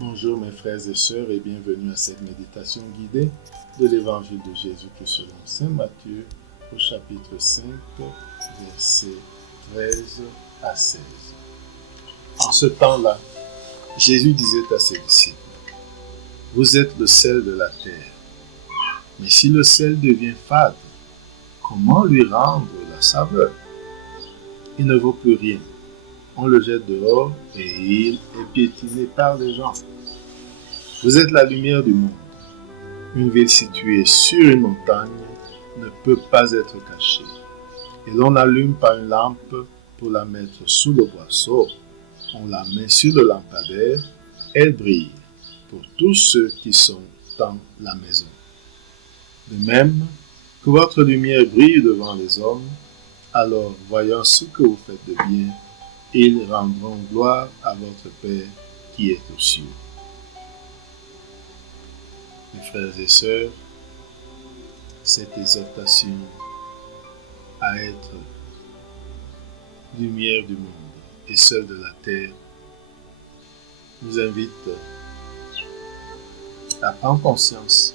Bonjour mes frères et sœurs et bienvenue à cette méditation guidée de l'évangile de Jésus-Christ selon saint Matthieu au chapitre 5, versets 13 à 16. En ce temps-là, Jésus disait à ses disciples, « Vous êtes le sel de la terre, mais si le sel devient fade, comment lui rendre la saveur? Il ne vaut plus rien. On le jette dehors et il est piétiné par les gens. Vous êtes la lumière du monde. Une ville située sur une montagne ne peut pas être cachée. Et l'on allume pas une lampe pour la mettre sous le boisseau. On la met sur le lampadaire. Elle brille pour tous ceux qui sont dans la maison. De même, que votre lumière brille devant les hommes, alors voyant ce que vous faites de bien, ils rendront gloire à votre Père qui est aux cieux. Mes frères et sœurs, cette exhortation à être lumière du monde et seul de la terre nous invite à prendre conscience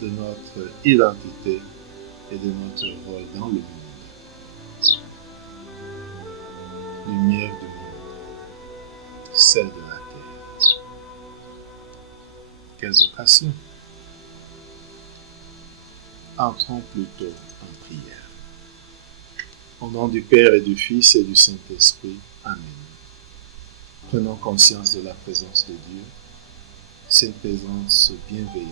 de notre identité et de notre rôle dans le monde. Lumière du monde, celle de la terre. Quelle vocation! Entrons plutôt en prière. Au nom du Père et du Fils et du Saint-Esprit. Amen. Prenons conscience de la présence de Dieu, cette présence bienveillante.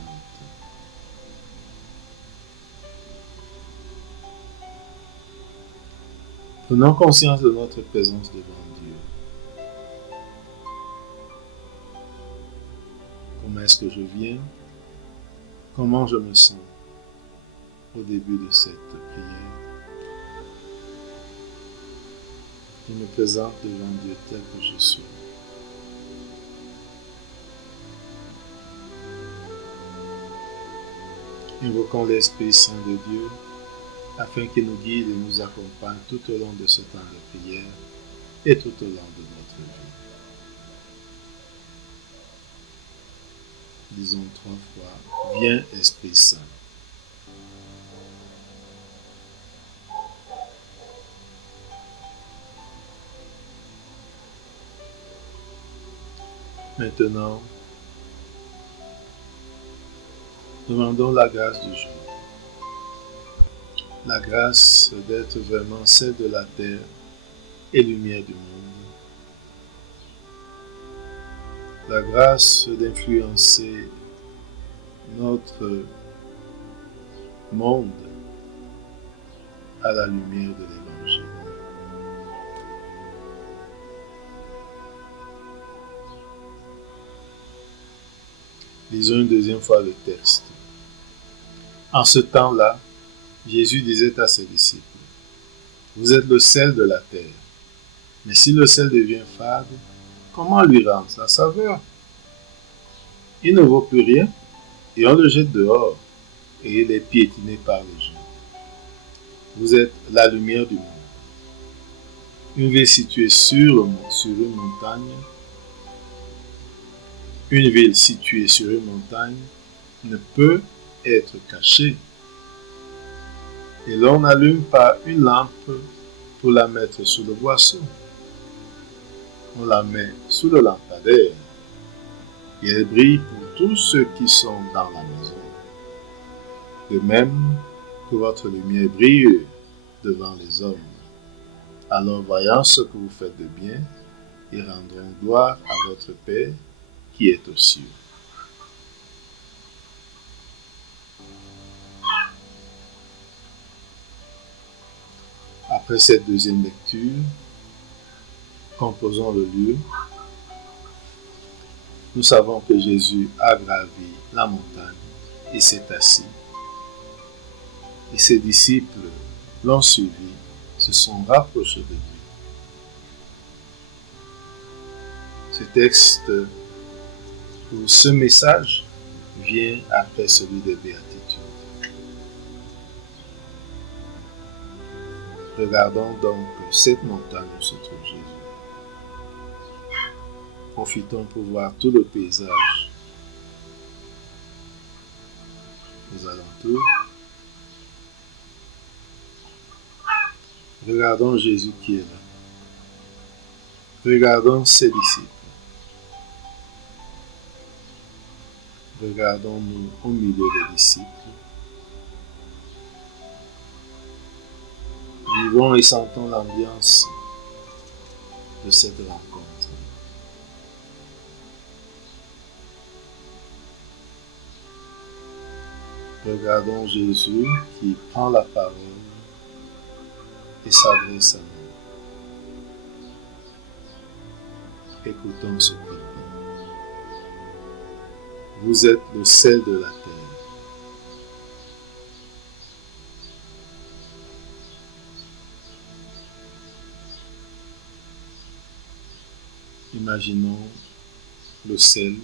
Prenons conscience de notre présence devant Dieu. Comment est-ce que je viens? Comment je me sens au début de cette prière? Je me présente devant Dieu tel que je suis. Invoquons l'Esprit Saint de Dieu afin qu'il nous guide et nous accompagne tout au long de ce temps de prière et tout au long de notre vie. Disons 3 fois, viens Esprit Saint. Maintenant, demandons la grâce du jour. La grâce d'être vraiment celle de la terre et lumière du monde. La grâce d'influencer notre monde à la lumière de l'Évangile. Lisons une deuxième fois le texte. En ce temps-là, Jésus disait à ses disciples, « Vous êtes le sel de la terre, mais si le sel devient fade, comment lui rendre sa saveur? Il ne vaut plus rien, et on le jette dehors, et il est piétiné par les gens. Vous êtes la lumière du monde. Une ville située sur une montagne, ne peut être cachée. Et l'on n'allume pas une lampe pour la mettre sous le boisseau. On la met sous le lampadaire et elle brille pour tous ceux qui sont dans la maison. De même que votre lumière brille devant les hommes. Alors voyant ce que vous faites de bien, ils rendront gloire à votre Père qui est aux cieux. Après cette deuxième lecture, composons le lieu. Nous savons que Jésus a gravi la montagne et s'est assis. Et ses disciples l'ont suivi, se sont rapprochés de lui. Ce texte ou ce message vient après celui des béatitudes. Regardons donc cette montagne où se trouve Jésus. Profitons pour voir tout le paysage aux alentours. Regardons Jésus qui est là. Regardons ses disciples. Regardons-nous au milieu des disciples. Vivons et sentons l'ambiance de cette rencontre. Regardons Jésus qui prend la parole et s'adresse à nous. Écoutons ce qu'il dit. Vous êtes le sel de la terre. Imaginons le sel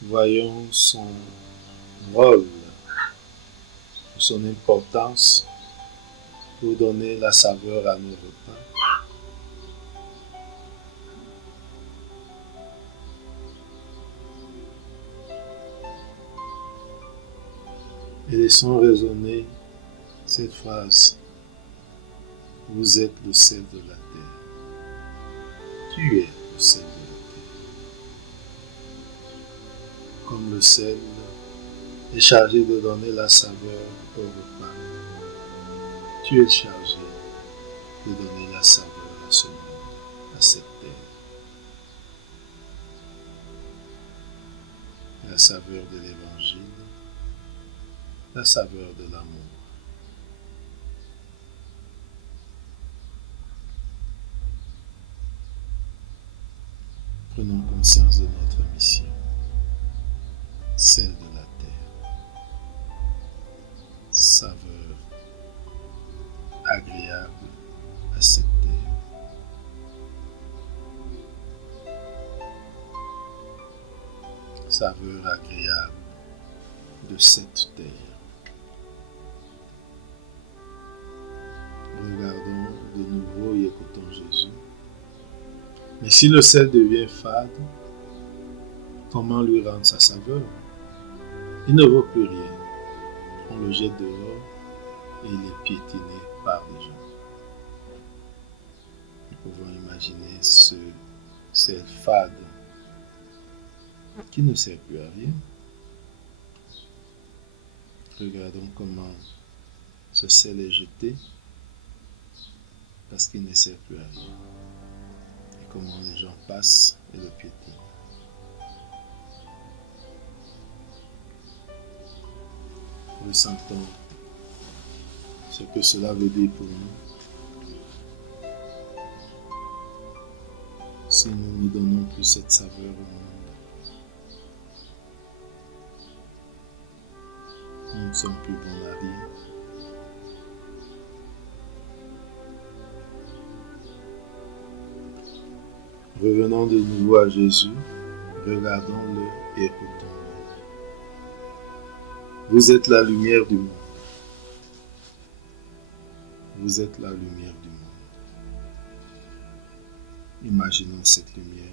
voyons son rôle, son importance pour donner la saveur à nos repas. Et laissons résonner cette phrase. Vous êtes le sel de la terre. Tu es le sel de la terre. Comme le sel est chargé de donner la saveur au repas, tu es chargé de donner la saveur à ce monde, à cette terre. La saveur de l'évangile, la saveur de l'amour. Prenons conscience de notre mission, celle de la terre. Saveur agréable à cette terre. Saveur agréable de cette terre. Regardons de nouveau et écoutons Jésus. Mais si le sel devient fade, comment lui rendre sa saveur? Il ne vaut plus rien. On le jette dehors et il est piétiné par les gens. Nous pouvons imaginer ce sel fade qui ne sert plus à rien. Regardons comment ce sel est jeté parce qu'il ne sert plus à rien. Et comment les gens passent et le piétinent. Ressentons ce que cela veut dire pour nous. Si nous ne donnons plus cette saveur au monde, nous ne sommes plus bons à rien. Revenons de nouveau à Jésus, regardons-le et écoutons-le. Vous êtes la lumière du monde. Vous êtes la lumière du monde. Imaginons cette lumière.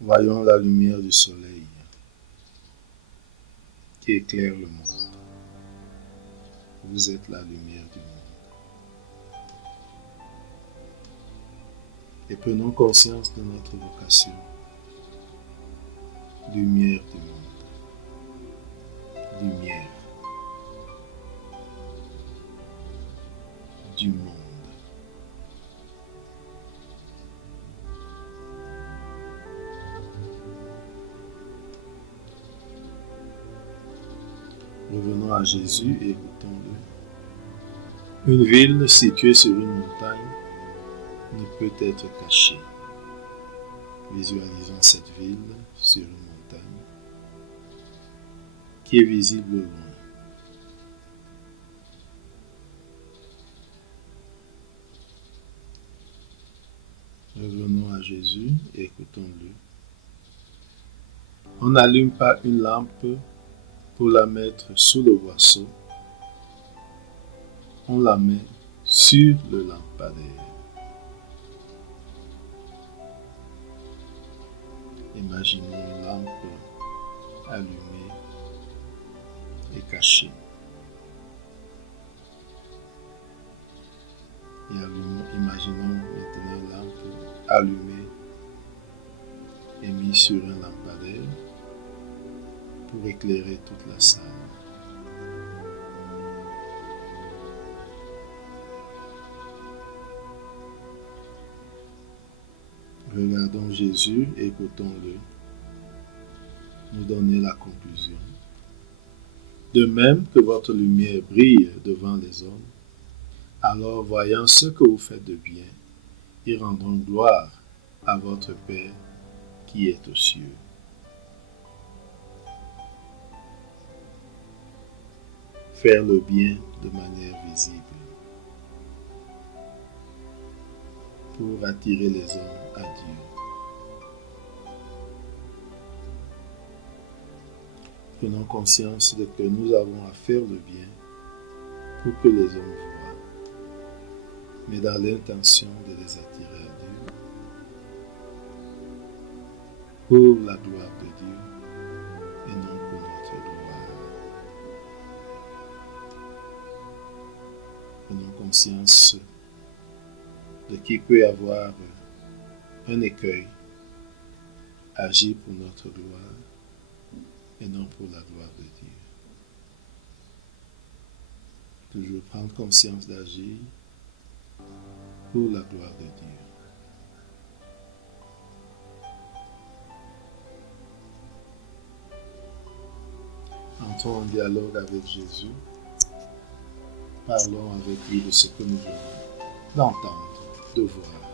Voyons la lumière du soleil qui éclaire le monde. Vous êtes la lumière du monde. Et prenons conscience de notre vocation. Lumière du monde. Lumière du monde. Revenons à Jésus et écoutons-le. Une ville située sur une montagne ne peut être cachée. Visualisons cette ville sur une montagne qui est visible au loin. Revenons à Jésus et écoutons-le. On n'allume pas une lampe pour la mettre sous le boisseau, on la met sur le lampadaire. Imaginez une lampe allumée et cachée. Et imaginons maintenant une lampe allumée et mise sur un lampadaire pour éclairer toute la salle. Regardons Jésus, écoutons-le nous donner la conclusion. De même que votre lumière brille devant les hommes, alors voyant ce que vous faites de bien, ils rendront gloire à votre Père qui est aux cieux. Faire le bien de manière visible pour attirer les hommes à Dieu. Prenons conscience de que nous avons à faire le bien pour que les hommes voient, mais dans l'intention de les attirer à Dieu, pour la gloire de Dieu et non pour notre gloire. Prenons conscience de qu'il peut y avoir un écueil, agir pour notre gloire et non pour la gloire de Dieu. Toujours prendre conscience d'agir pour la gloire de Dieu. Entrons en dialogue avec Jésus. Parlons avec lui de ce que nous venons d'entendre, de voir,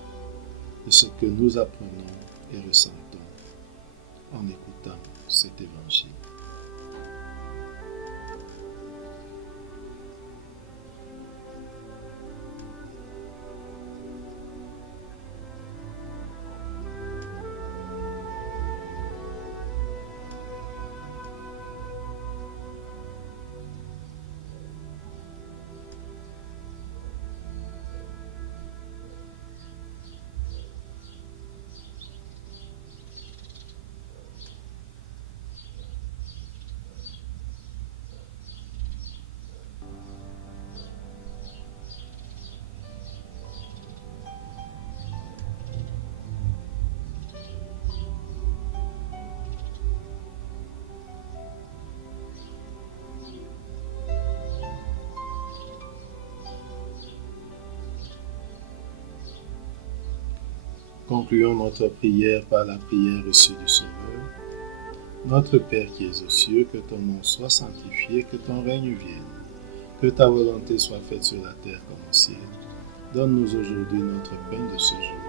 de ce que nous apprenons et ressentons en écoutant cet évangile. Concluons notre prière par la prière reçue du Sauveur. Notre Père qui es aux cieux, que ton nom soit sanctifié, que ton règne vienne, que ta volonté soit faite sur la terre comme au ciel. Donne-nous aujourd'hui notre pain de ce jour.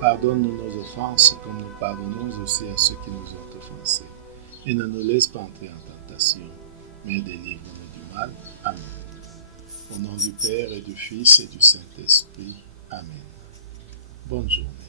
Pardonne-nous nos offenses comme nous pardonnons aussi à ceux qui nous ont offensés. Et ne nous laisse pas entrer en tentation, mais délivre-nous du mal. Amen. Au nom du Père et du Fils et du Saint-Esprit. Amen. Bonne journée.